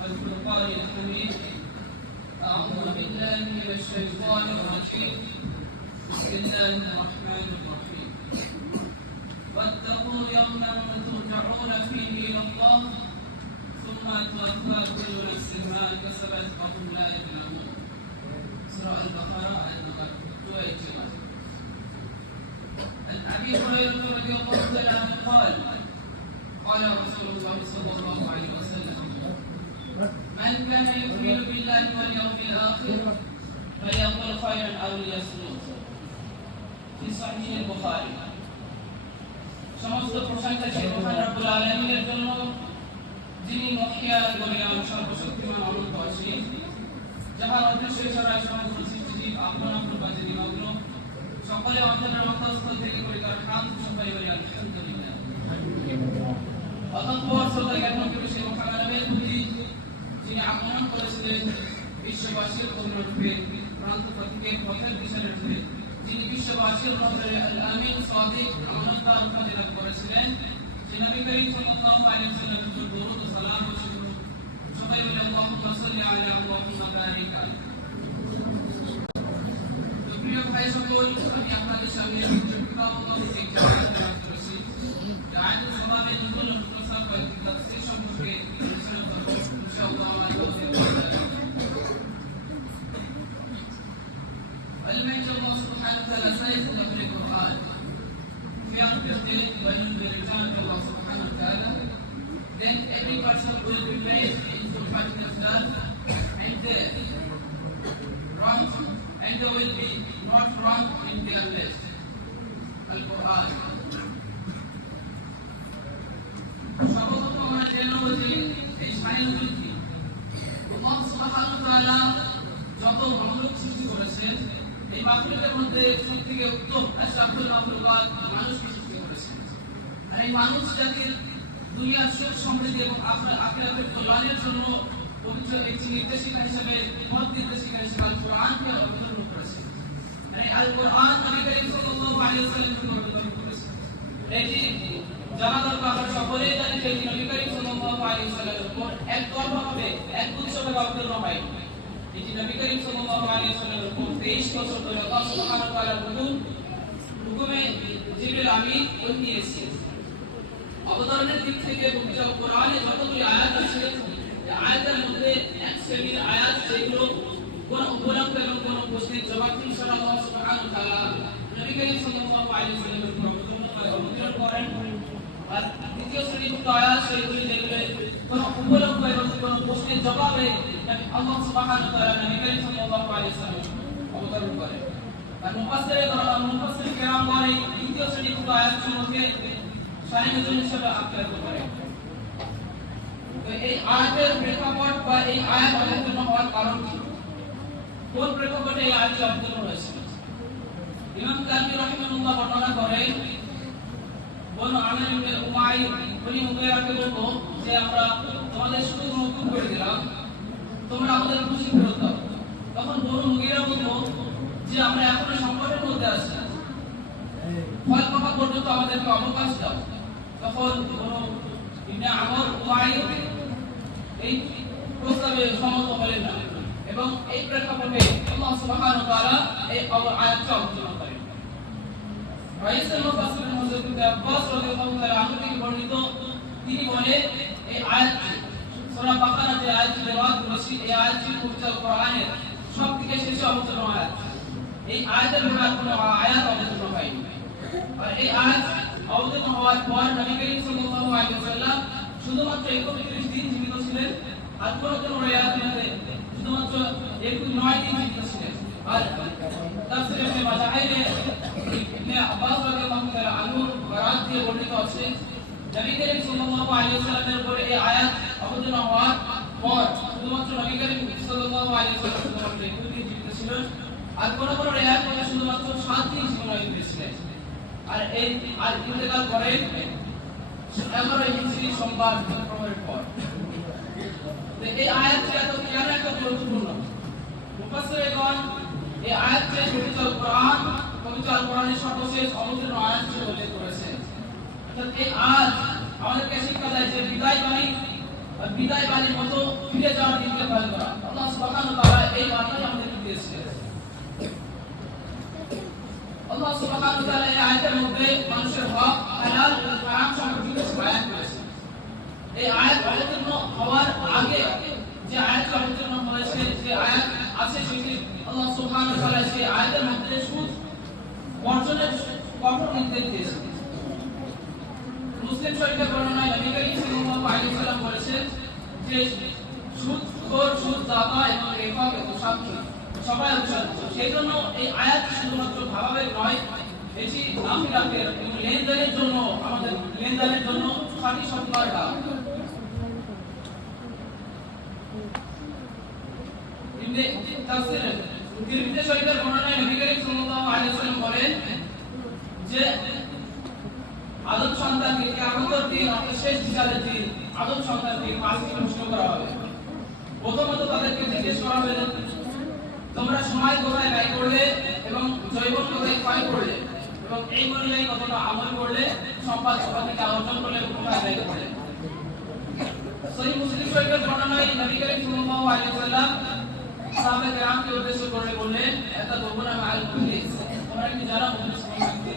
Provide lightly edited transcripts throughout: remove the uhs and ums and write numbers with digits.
والفرقان الحميد. أعوذ بالله من الشيطان الرجيم. بسم الله الرحمن الرحيم. واتقوا يوما ترجعون فيه إلى الله ثم توفى كل نفس ما كسبت وهم لا يظلمون. سورة البقرة آية نمبر 281. عن أبي هريرة رضي الله تعالى عنه قال قال رسول الله صلى الله عليه وسلم: من كان يؤمن بالله واليوم الآخر فليقل خيرا أو ليصمت. في صحيح البخاري. সমস্ত প্রশংসা সেই মহান রব্বুল আলামিনের জন্য, যিনি মহিয়ান দয়াল সর্বশক্তিমান অনন্ত অসীম, যাহার অদৃশ্য ইশারায় সমগ্র সৃষ্টিজীব আপন আপন কাজে নিমগ্ন, সকলে অন্তরের অন্তঃস্থল থেকে করে তার হামদ সবাই বলে আলহামদুলিল্লাহ। অতঃপর সদা জ্ঞান করে সেই মহান আলমের প্রতি যিনি আগমন করেছিলেন বিশ্ববাসীর অনুরূপে প্রান্ত প্রতীকের পথের দিশার রূপে, যিনি বিশ্ববাসীর নজরে আল আমিন সাদিক আমানতদার উপাধি করেছিলেন, যে নবী করিম সাল্লাল্লাহু আলাইহি ওয়াসাল্লামের উপর দরুদ ও সালাম বর্ষিত হোক। সবাই বলে আল্লাহুম্মা সাল্লি আলা মুহাম্মাদ ওয়া বারিক আলাইহি। তো প্রিয় ভাই সকল, আমি আপনাদের সামনে কিতাবুল্লাহ থেকে আলোচনা করেছি। আয়াতুল সমাবের নতুন প্রস্তাব কয়েকটি তাফসীর সম্পর্কে আলোচনা করব ইনশাআল্লাহ। Allah subhanahu wa ta'ala says in the Holy Quran, fear will return to Allah subhanahu wa ta'ala. Then every person will be placed in full fighting of death and death. Wrong, and they will be not wrong in their list. Al-Quran. সর্বপ্রথম আমরা জেনে নেব যে এই শায়নুল কি। Allah subhanahu wa ta'ala যত মাখলুক সৃষ্টি করেছেন, এই মাখলুকের মধ্যে সবথেকে উত্তম আশরাফুল মাখলুকাত মানুষকে সৃষ্টি করেছেন। আর এই মানুষ জাতির দুনিয়ার সুখ সমৃদ্ধি এবং আখিরাতের কল্যাণের জন্য পবিত্র একটি নির্দেশিকা হিসেবে, পথ নির্দেশিকা হিসেবে আল কোরআনকে অবতীর্ণ করেছেন। এই আল কোরআন নবী করিম সাল্লাল্লাহু আলাইহি ওয়াসাল্লামকে অবতীর্ণ করেছেন। এটি জানা দরকার, আমরা সকলেই জানি যে নবী করিম সাল্লাল্লাহু আলাইহি ওয়াসাল্লামের উপর একতরফাভাবে একগুচ্ছভাবে অবতীর্ণ হয়। এটি নবী করিম সাল্লাল্লাহু আলাইহি ওয়াসাল্লামের উপর 23 বছর ধরে আল্লাহ সুবহানাহু ওয়া তাআলার হুকুমে জিবরিল আমিন ওহী এসেছে। অবতরণের দিক থেকে পবিত্র কোরআনে যতগুলি আয়াত আছে, এই আয়াতের মধ্যে এক শ্রেণীর আয়াত যেগুলো কোন উপলব্ধ এবং কোন প্রশ্নের জবাব ইনশাআল্লাহ আল্লাহ সুবহানাহু ওয়া তাআলা নবী করিম সাল্লাল্লাহু আলাইহি ওয়াসাল্লামের উপর অবতীর্ণ করেন। আর দ্বিতীয় শ্রেণীর আয়াত সেগুলি যেগুলো কোন উপলব্ধ এবং কোন প্রশ্নের জবাবে আল্লাহ সুবহানাহু ওয়া তাআলা নবী করিম সাল্লাল্লাহু আলাইহি ওয়াসাল্লাম অবতরণ করেন। আর মুফাসসির কেরাম এই দ্বিতীয় শ্রেণীর আয়াতসমূহকে শায়নুল হিসেবে আখ্যায়িত করেন। তো এই আয়াতের প্রেক্ষাপট বা এই আয়াত অবতীর্ণ হওয়ার কারণ কি, কোন প্রেক্ষাপটে এই আয়াতটি অবতীর্ণ হয়েছিল? ইমাম কারবী রাহিমাহুল্লাহ বর্ণনা করেন, বনু আমির ইবনে উমাইয়া বনি মুগীরাকে বলতো যে আমরা তোমাদের শুধু হুকুম করে দিলাম, তোমরা আমাদের খুশি ফেরত দাও। তখন বনু মুগীরা বলতো যে আমরা এখনো সংকটের মধ্যে আছি, ফল পাকা পর্যন্ত আমাদেরকে অবকাশ দাও। তখন বনু ইবনে আমর উমাইয়া এই প্রস্তাবে সম্মত হলেন না এবং এই প্রেক্ষাপটে আল্লাহ সুবহানাহু ওয়া তাআলা এই আয়াতটি অবতীর্ণ করেন। রাইসুল মুফাসসিরিন হযরত ইবনে আব্বাস রাদিয়াল্লাহু তাআলা আনহু থেকে বর্ণিত, তিনি বলেন এই আয়াতটি সূরা বাকারা যে আয়াতটি তেলাওয়াত করেছি, এই আয়াতটি পবিত্র কোরআনের সবথেকে শেষে অবতীর্ণ আয়াত। এই আয়াতের পরে আর কোনো আয়াত অবতীর্ণ হয়নি। আর এই আয়াত অবতীর্ণ হওয়ার পর নবী করিম সাল্লাল্লাহু আলাইহি ওয়াসাল্লাম শুধুমাত্র 31 দিন জীবিত ছিলেন। আর কোন আয়াত মধ্যে শুধুমাত্র 9 দিন জীবিত ছিলেন। আর তাফসীরে ইবনে মাজাহিরে ইবনে আব্বাস রাদিয়াল্লাহু তাআলা আনহু বরাত দিয়ে বর্ণিত আছে, নবী করিম সাল্লাল্লাহু আলাইহি ওয়াসাল্লামের উপরে এই আয়াত অবতীর্ণ হওয়ার পর শুধুমাত্র নবী করিম সাল্লাল্লাহু আলাইহি ওয়াসাল্লাম শুধুমাত্র 21 দিন জীবিত ছিলেন। আর কোন আয়াত মধ্যে শুধুমাত্র 7 দিন জীবিত ছিলেন। আর এই আর ইন্তেকাল করেন 11 হিজরি সোমবার প্রভাবের পর। এই আয়াতটি এত কেন এত গুরুত্বপূর্ণ? মুফাসসিরগণ এই আয়াতটি পবিত্র কোরআনের সর্বশেষ অবতীর্ণ আয়াত হিসেবে উল্লেখ করেছেন। অর্থাৎ এই আয়াত আমাদেরকে শিক্ষা দেয় যে বিদায় মানে বিদায় বাণীর মতো ফিরে যাওয়ার দিনকে ভয় করা। আল্লাহ সুবহানাহু ওয়া তাআলা এই বার্তাই আমাদেরকে দিয়েছিলেন। আল্লাহ সুবহানাহু ওয়া তাআলা এই আয়াতের মধ্যে মানুষের হক, হালাল ও হারাম সম্পর্কিত বয়ান করেছেন। এই আয়াত অবতীর্ণ হওয়ার আগে যে আয়াত অবতীর্ণ হয়েছে, যে আয়াত আছে, সেটি আল্লাহ সুবহানাহু ওয়া তাআলা সেই আয়াতের মধ্যে সুদ বর্জনের কঠোর নির্দেশ দিয়েছেন। মুসলিম শরীফের বর্ণনায় নবী করিম সাল্লাল্লাহু আলাইহি ওয়াসাল্লাম বলেছেন যে সুদখোর, সুদদাতা এবং রেফাক এবং সাক্ষী সবাই উচ্চারিত। সেই জন্য এই আয়াত শুধুমাত্র ভাবাবেগ নয়, এটি আখিরাতের এবং লেনদেনের জন্য, আমাদের লেনদেনের জন্য খাঁটি সত্যতার ডাক। ইবনে তাফসীর তিরমিজি শরীফের বর্ণনায় নবী করিম সাল্লাল্লাহু আলাইহি ওয়াসাল্লাম বলেন যে আদম সন্তানকে কিয়ামতের দিন, অর্থাৎ শেষ বিচারের দিন, আদম সন্তানকে পাঁচটি প্রশ্ন করা হবে। প্রথমত তাদেরকে জিজ্ঞেস করা হবে, তোমরা সময় কোথায় ব্যয় করলে এবং যৌবন কোথায় ক্ষয় করলে এবং এই অনুযায়ী কতটা আমল করলে, সম্পদ কোথা থেকে অর্জন করলে, কোথায় ব্যয় করলে। সহিহ মুসলিম শরীফের বর্ণনায় নবী করিম সাল্লাল্লাহু আলাইহি ওয়াসাল্লাম সাহাবা কেরামকে উদ্দেশ্য করে বললেন, এটা দোগুনা মাল পুলিশ, তোমরা কি জানো মুখলিস ব্যক্তি?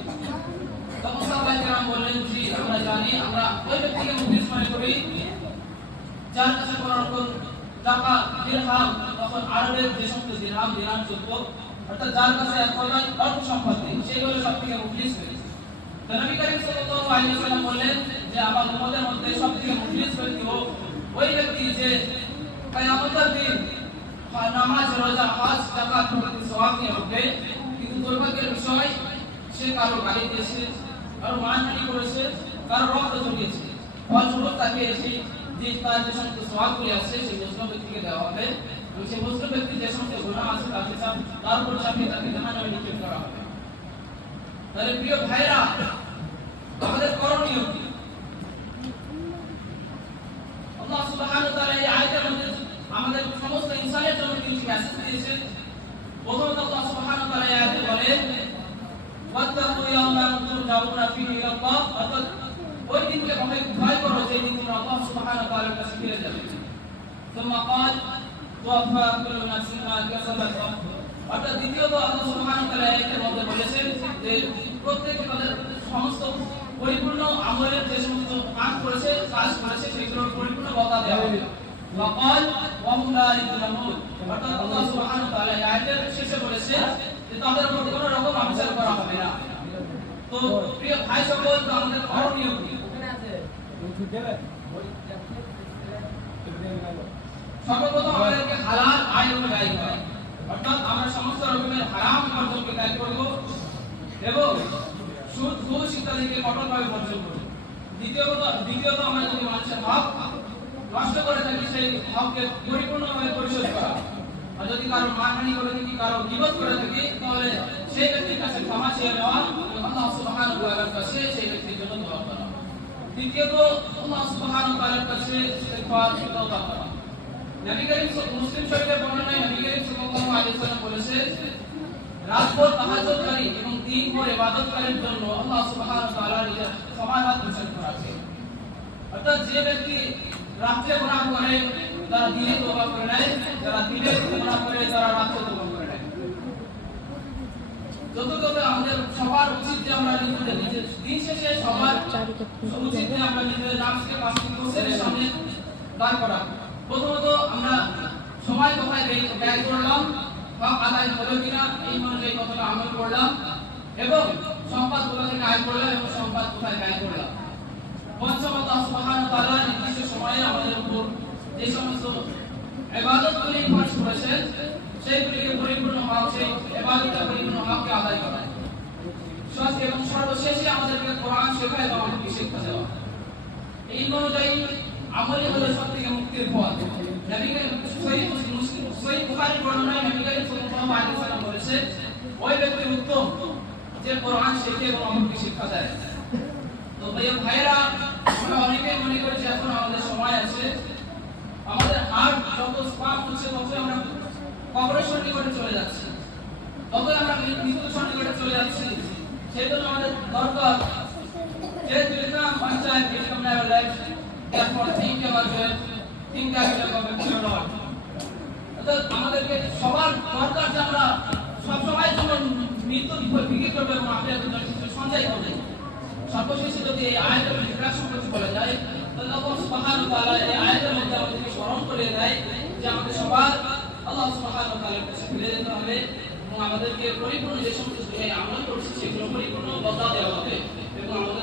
তখন সাহাবা কেরাম বললেন, জি আমরা জানি। আমরা ওই ব্যক্তিকে মুখলিস মনে করি যার কাছে কোনো রকম টাকা, দিরহাম, তখন আরবের যে সমস্ত দিরহাম, দিনার চলত, অর্থাৎ যার কাছে এক প্রকার অর্থ সম্পত্তি, সেইগুলো সবথেকে মুখলিস হয়েছে। তো নবী করিম সাল্লাল্লাহু আলাইহি ওয়াসাল্লাম বললেন যে আমার উম্মতের মধ্যে সবথেকে মুখলিস ব্যক্তি হোক ওই ব্যক্তি যে কিয়ামতের দিন নামাজ, রোজা, হজ, যাকাত প্রভৃতি সওয়াব নিয়ে উঠবে, কিন্তু দুর্ভাগ্যের বিষয় সে কারো গালি দিয়েছে, কারো মানহানি করেছে, কারো রক্ত ঝরিয়েছে। ফলস্বরূপ তাকে এসে যে তার যে সমস্ত সওয়াবগুলি আছে সেই মুসলিম ব্যক্তিকে দেওয়া হবে এবং সেই মুসলিম ব্যক্তির যে সমস্ত গুনাহ আছে তার উপর চাপিয়ে তাকে জাহান্নামে নিক্ষেপ করা হবে। তাহলে প্রিয় ভাইরা, আমাদের করণীয় কি? আল্লাহ সুবহানাহু ওয়া তাআলা এই আয়াতের মধ্যে আমাদের সমস্ত ইনসানের জন্য তিনটি মেসেজ দিয়েছেন। প্রথমত আল্লাহ সুবহানাহু ওয়া তাআলা এই আয়াতে বলেন, ওয়াত্তাকু ইয়াওমান তুরজাউনা ফীহি ইলাল্লাহ, অর্থাৎ ওই দিনকে ভয় করো যে দিন তোমরা আল্লাহ সুবহানাহু ওয়া তাআলার কাছে ফিরে যাবে। সুম্মা ক্বাল তুওয়াফা কুল্লু নাফসিন মা কাসাবাত, অর্থাৎ দ্বিতীয়ত আল্লাহ সুবহানাহু ওয়া তাআলা এর মধ্যে বলেছেন যে প্রত্যেককে তাদের সমস্ত পরিপূর্ণ আমলের যে সমস্ত কাজ করেছে সেগুলোর পরিপূর্ণ বদলা দেওয়া হবে। ওয়া ক্বাল ওয়া হুম লা ইউযলামুন, অর্থাৎ আল্লাহ সুবহানাহু ওয়া তাআলা এই আয়াতের শেষে বলেছেন যে তাদের উপর কোনো রকম অবিচার করা হবে না। তো প্রিয় ভাই সকল, আমাদের করণীয় কি? সর্বপ্রথম আমাদেরকে হালাল আয় ব্যয় করা, অর্থাৎ আমরা সমস্ত রকমের হারাম উপার্জনকে ত্যাগ করব এবং সুদ, ঘুষ ইত্যাদিকে কঠোরভাবে বর্জন করব। দ্বিতীয়ত আমরা যদি মানুষের হক নষ্ট করে থাকি, সেই হককে পরিপূর্ণভাবে পরিশোধ করা। আর যদি কারো মানহানি করে থাকি, কারো গীবত করে থাকি, তাহলে সেই ব্যক্তির কাছে ক্ষমা চেয়ে নেওয়া এবং আল্লাহ সুবহানাহু ওয়া তাআলার কাছে সেই ব্যক্তির জন্য দোয়া করা। তৃতীয়ত আল্লাহ সুবহানাহু ওয়া তাআলার কাছে ইস্তিগফার ও তওবা করা। নবী করিম মুসলিম শরীফের বর্ণনায় নবী করিম সাল্লাল্লাহু আলাইহি ওয়াসাল্লাম বলেছেন, রাতভর তাহাজ্জুদকারী এবং দিনভর ইবাদতকারীর জন্য আল্লাহ সুবহানাহু ওয়া তাআলা নিজের সমান হাত প্রসারিত করেছেন। অর্থাৎ যে ব্যক্তি রাতে গুনাহ করে তারা দিনে তওবা করে নেয়, যারা দিনে গুনাহ করে তারা রাতে তওবা করে নেয়। যতটুকু আমাদের সবার উচিত যে আমরা নিজেদের দিন শেষে সবার উচিত যে আমরা নিজেদের নামকে পাঁচটি কোশ্চেনের সামনে দাঁড় করা। প্রথমত আমরা সময় কোথায় ব্যয় করলাম, হক আদায় হলো কিনা, এই অনুযায়ী কতটা আমল করলাম, এবং সম্পদ কোথা থেকে আয় করলাম এবং সম্পদ কোথায় ব্যয় করলাম। পঞ্চমত আল্লাহ সুবহানাহু ওয়া তাআলা নির্দিষ্ট সময়ে আমাদের উপর যে সমস্ত ইবাদতগুলি ফরজ করেছেন সেইগুলিকে পরিপূর্ণ হক, সেই ইবাদতের পরিপূর্ণ হককে আদায় করা। এবং সর্বশেষে আমাদেরকে কোরআন শেখা এবং আমাদেরকে শিক্ষা দেওয়া। এই অনুযায়ী আমলই হলো সবথেকে মুক্তির পথ। নবী করিম সহিহ বুখারীর বর্ণনায় নবী করিম সাল্লাল্লাহু আলাইহি ওয়াসাল্লাম বলেছেন, ওই ব্যক্তি উত্তম যে কোরআন শেখে এবং আমাদেরকে শিক্ষা দেয়। তো ভাইরা, আমরা অনেকেই মনে করি যে এখন আমাদের সময় আছে, আমাদের হার্ট যত স্পার্ক হচ্ছে ততই আমরা কবরের সন্নিকটে চলে যাচ্ছি, ততই আমরা মৃত্যুর সন্নিকটে চলে যাচ্ছি। সেই জন্য আমাদের দরকার যে ইসলাম পঞ্চায়েত ইসলাম never life therefore think about it চিন্তা করে পাবে নয়। অর্থাৎ আমাদেরকে সবার দরকার যে আমরা সবসময় জন্য মৃত্যু বিক্রি করবো এবং আখিরাতের জন্য সঞ্চয় করবো। সর্বশেষে যদি এই আয়াতের বিকাশ সম্পর্কে বলা যায় তাহলে আল্লাহ সুবহানাহু ওয়া তাআলা এই আয়াতের মধ্যে আমাদেরকে স্মরণ করে দেয় যে আমাদের সবার আল্লাহ সুবহানাহু ওয়া তাআলার কাছে ফিরে যেতে হবে এবং আমাদেরকে পরিপূর্ণ যে সমস্ত আমল করছি সেগুলো পরিপূর্ণ বদলা দেওয়া হবে এবং আমাদের